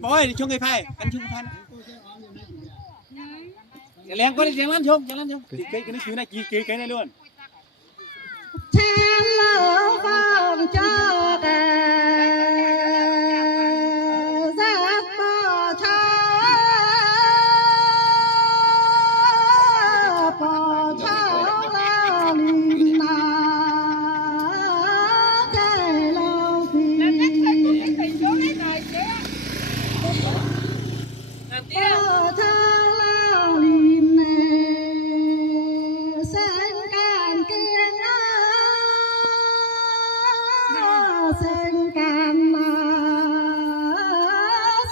Bói chung cái phai, ăn chung phai. Lén có đi lén lắm chung, lén lắm chung. Cái nó cứu này cái này luôn. Chan lỡ vòng cho giáp bò cho lìn nà chạy lâu thì bò cho lìn sen can kiên sen can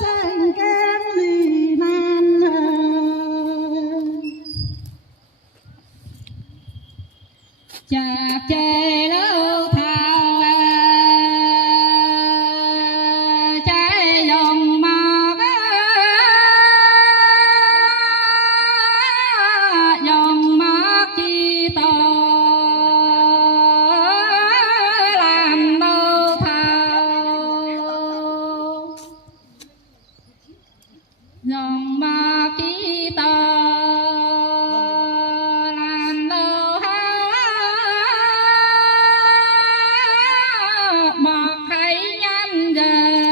sen can lì nan chạc chê lâu thao trái lòng mọc dòng mọc chi to làm đâu thao dòng mọc chi to làm đâu mọc hay nhanh về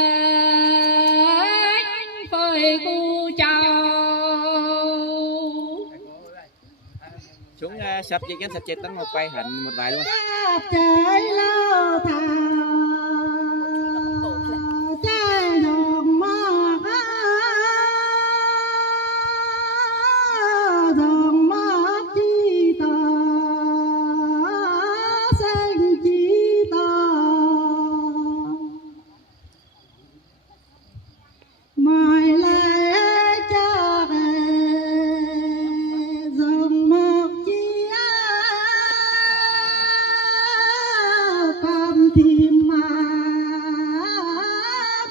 phơi cu châu Xuống sập chết đánh một quay hình một vài luôn. trái lâu thảo trái đồng mọc đồng mọc chi to xanh chi to mọi lễ cho dòng mọc chi con tìm mà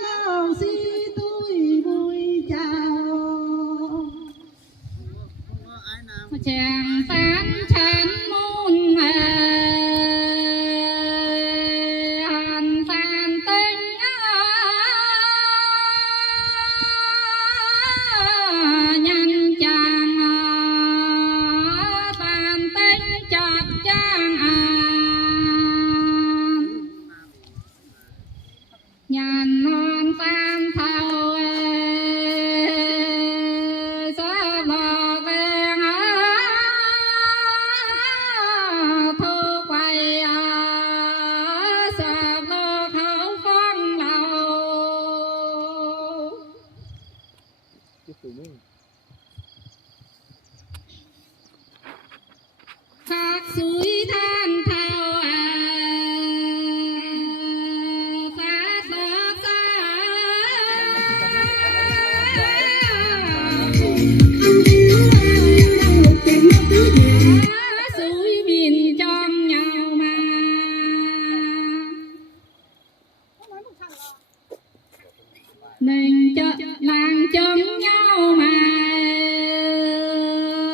màu si tôi vui chào chàng tán chán muôn hàn tàn tinh nhanh chàng tàn tinh chọc chàng nhàn non tam thao gió lò ven thu quay sờ lò khẩu phong lầu thác suối than thao thác lợp xa suối miền trong nhau mà nên chợ làng trong nhau mà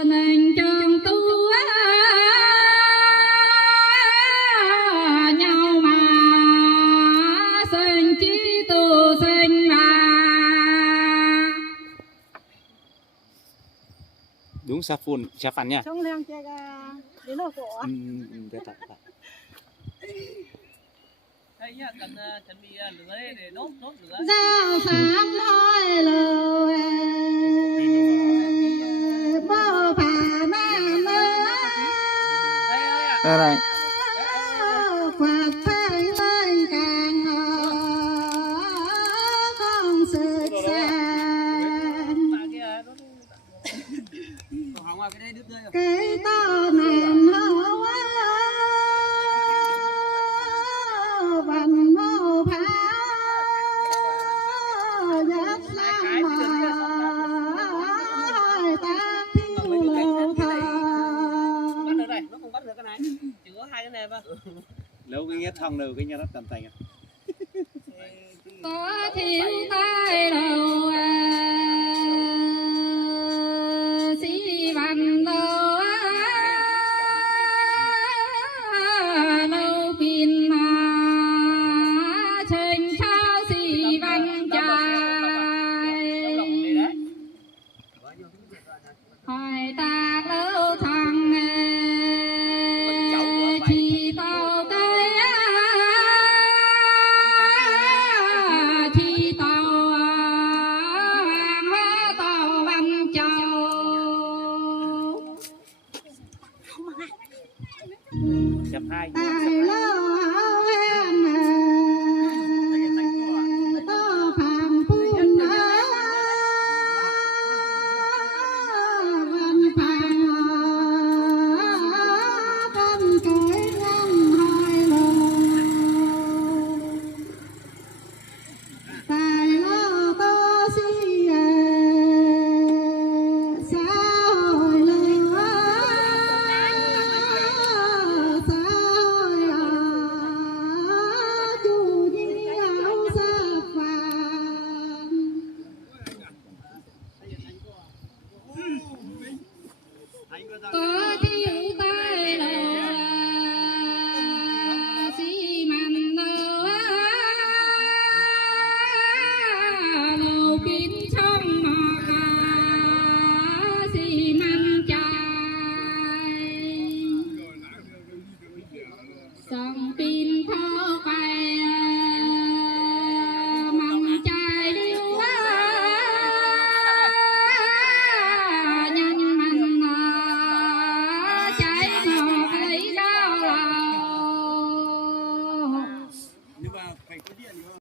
nên trong tu nhau mà sinh chi tu sinh mà Đúng sa phản nha. trong làng chơi đến đâu cổ Để tập. Đây nhá, chuẩn bị lửa đây để đốt lửa. giao sáng nói lời bơ phà nam Đây này. quạt phai lên càng con sực sàn cái to nàn hô vần mô phá giáp sang mà ta thiếu lầu thờ bắt được đây, nó không bắt được cái này, chỉ có hai cái này mà. Lâu cái nghe thằng nào cái nghe nó tầm tay à. có thiếu tay đầu xí văn đầu lâu pin trên sao xí văn trai hỏi ta lâu thằng chỉ tao cái chi tàu hàng hóa tàu văn châu Sập hai. tài lô hao hèn to phàm phun văn phàm văn cái ngâm hai lô tài lô to si xã hội lừa xã hội chủ nhiều sa phàm có thiếu tay đầu xi măng đầu đầu kín trong mọc xi măng chài sông